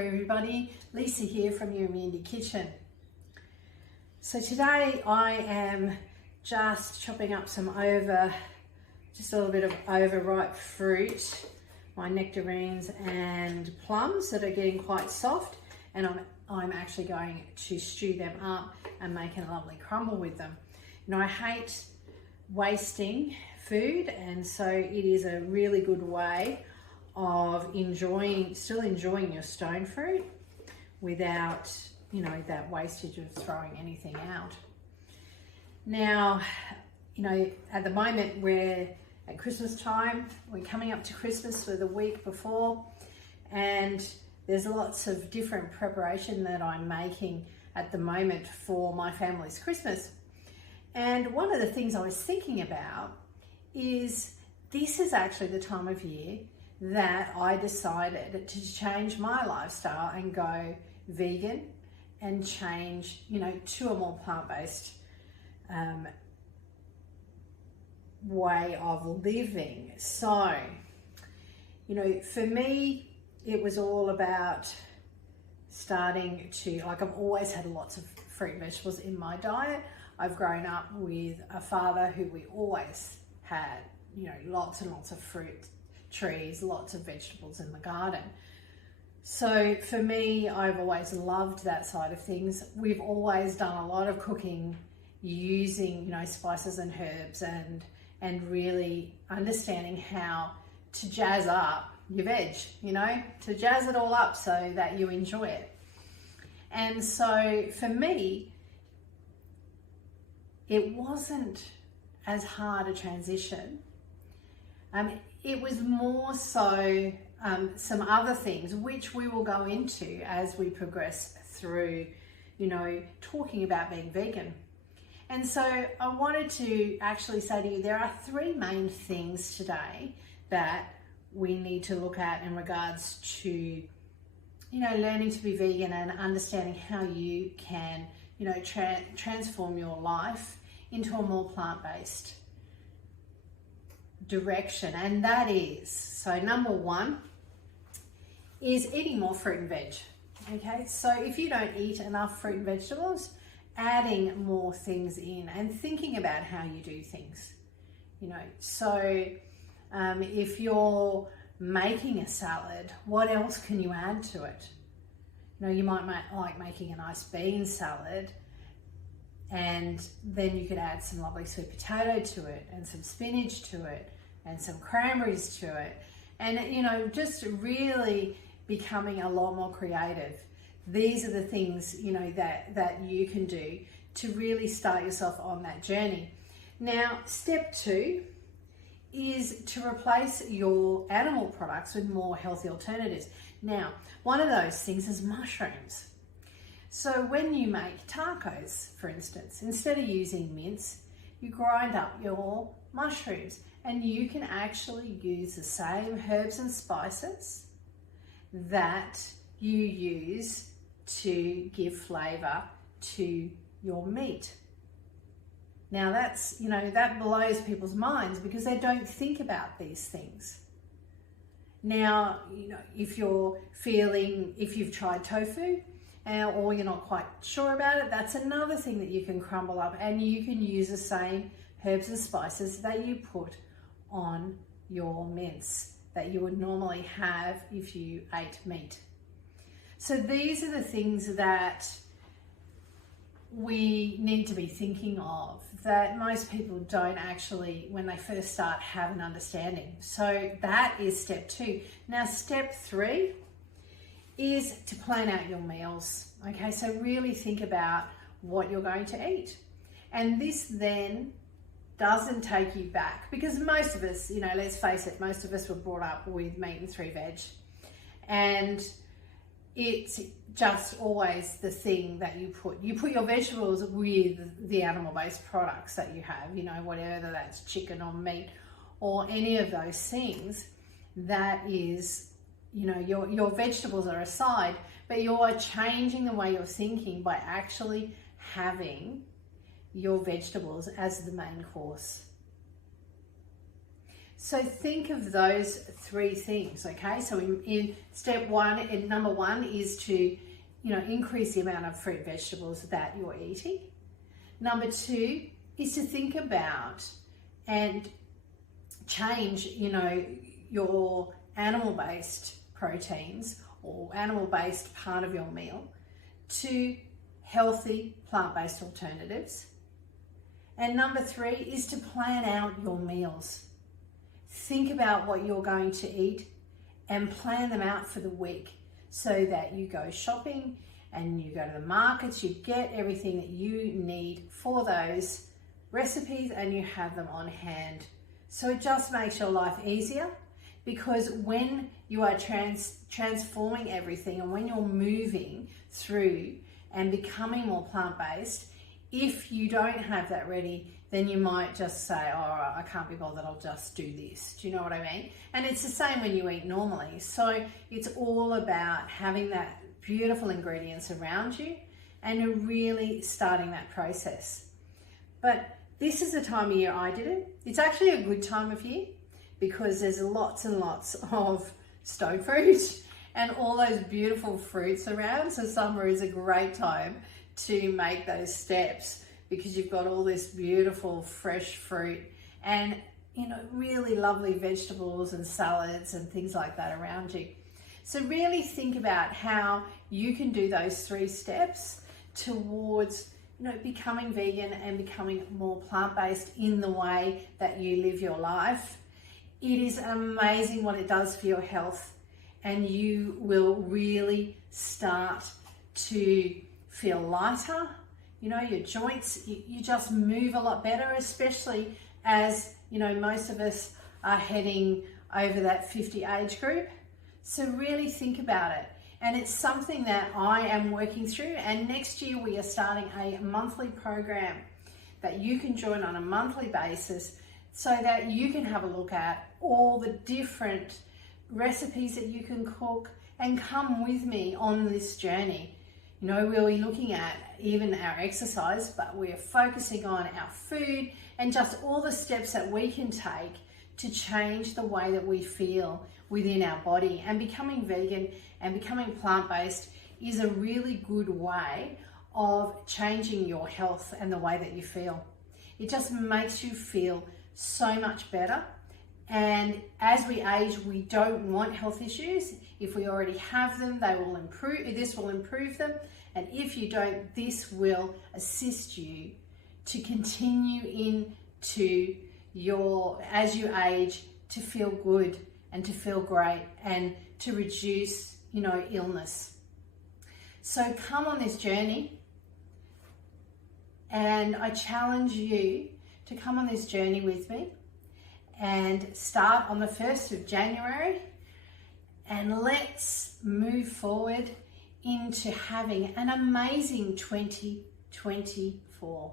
there everybody, Lisa here from Yumi Indie Kitchen. So today I am just chopping up just a little bit of overripe fruit, my nectarines and plums that are getting quite soft, and I'm actually going to stew them up and make a lovely crumble with them. You know, I hate wasting food, and so it is a really good way of still enjoying your stone fruit without, you know, that wastage of throwing anything out. Now, you know, at the moment we're at Christmas time, we're coming up to Christmas for the week before, and there's lots of different preparation that I'm making at the moment for my family's Christmas. And one of the things I was thinking about is this is actually the time of year that I decided to change my lifestyle and go vegan and change, you know, to a more plant-based way of living. So, you know, for me, it was all about starting to, like, I've always had lots of fruit and vegetables in my diet. I've grown up with a father who we always had, you know, lots and lots of fruit trees, lots of vegetables in the garden. So for me, I've always loved that side of things. We've always done a lot of cooking using, you know, spices and herbs and really understanding how to jazz up your veg, you know, to jazz it all up so that you enjoy it. And so for me, it wasn't as hard a transition. It was more so some other things which we will go into as we progress through, you know, talking about being vegan. And so I wanted to actually say to you, there are three main things today that we need to look at in regards to, you know, learning to be vegan and understanding how you can, you know, transform your life into a more plant-based direction. And that is, so number one is eating more fruit and veg. Okay, so if you don't eat enough fruit and vegetables, adding more things in and thinking about how you do things, you know. So if you're making a salad, what else can you add to it? You know, you might like making a nice bean salad, and then you could add some lovely sweet potato to it and some spinach to it and some cranberries to it, and, you know, just really becoming a lot more creative. These are the things, you know, that you can do to really start yourself on that journey. Now, step two is to replace your animal products with more healthy alternatives. Now, one of those things is mushrooms. So when you make tacos, for instance, instead of using mince, you grind up your mushrooms, and you can actually use the same herbs and spices that you use to give flavor to your meat. Now that's, you know, that blows people's minds because they don't think about these things. Now, you know, if you've tried tofu, or you're not quite sure about it, that's another thing that you can crumble up, and you can use the same herbs and spices that you put on your mince that you would normally have if you ate meat. So these are the things that we need to be thinking of that most people don't actually, when they first start, have an understanding. So that is step two. Now, step three is to plan out your meals. Okay, so really think about what you're going to eat. And this then doesn't take you back, because most of us, you know, let's face it, most of us were brought up with meat and three veg. And it's just always the thing that you put your vegetables with the animal-based products that you have, you know, whatever that's chicken or meat or any of those things. That is, you know, your vegetables are aside, but you're changing the way you're thinking by actually having your vegetables as the main course. So think of those three things, okay? So in step one, and number one is to, increase the amount of fruit and vegetables that you're eating. Number two is to think about and change, your animal-based proteins or animal-based part of your meal to healthy plant-based alternatives. And number three is to plan out your meals. Think about what you're going to eat and plan them out for the week so that you go shopping and you go to the markets, you get everything that you need for those recipes and you have them on hand. So it just makes your life easier, because when you are transforming everything and when you're moving through and becoming more plant-based, if you don't have that ready, then you might just say, oh, I can't be bothered, I'll just do this. Do you know what I mean? And it's the same when you eat normally. So it's all about having that beautiful ingredients around you and really starting that process. But this is the time of year I did it. It's actually a good time of year because there's lots and lots of stone fruit and all those beautiful fruits around. So summer is a great time to make those steps because you've got all this beautiful fresh fruit and really lovely vegetables and salads and things like that around you. So really think about how you can do those three steps towards becoming vegan and becoming more plant-based in the way that you live your life. It is amazing what it does for your health, and you will really start to feel lighter. Your joints, you just move a lot better, especially as, most of us are heading over that 50 age group. So really think about it. And it's something that I am working through. And next year we are starting a monthly program that you can join on a monthly basis so that you can have a look at all the different recipes that you can cook and come with me on this journey. We'll be looking at even our exercise, but we're focusing on our food and just all the steps that we can take to change the way that we feel within our body. And becoming vegan and becoming plant-based is a really good way of changing your health and the way that you feel. It just makes you feel so much better. And as we age, we don't want health issues. If we already have them, this will improve them. And if you don't, this will assist you to continue into as you age, to feel good and to feel great and to reduce, illness. So come on this journey, and I challenge you to come on this journey with me and start on the 1st of January, and let's move forward into having an amazing 2024.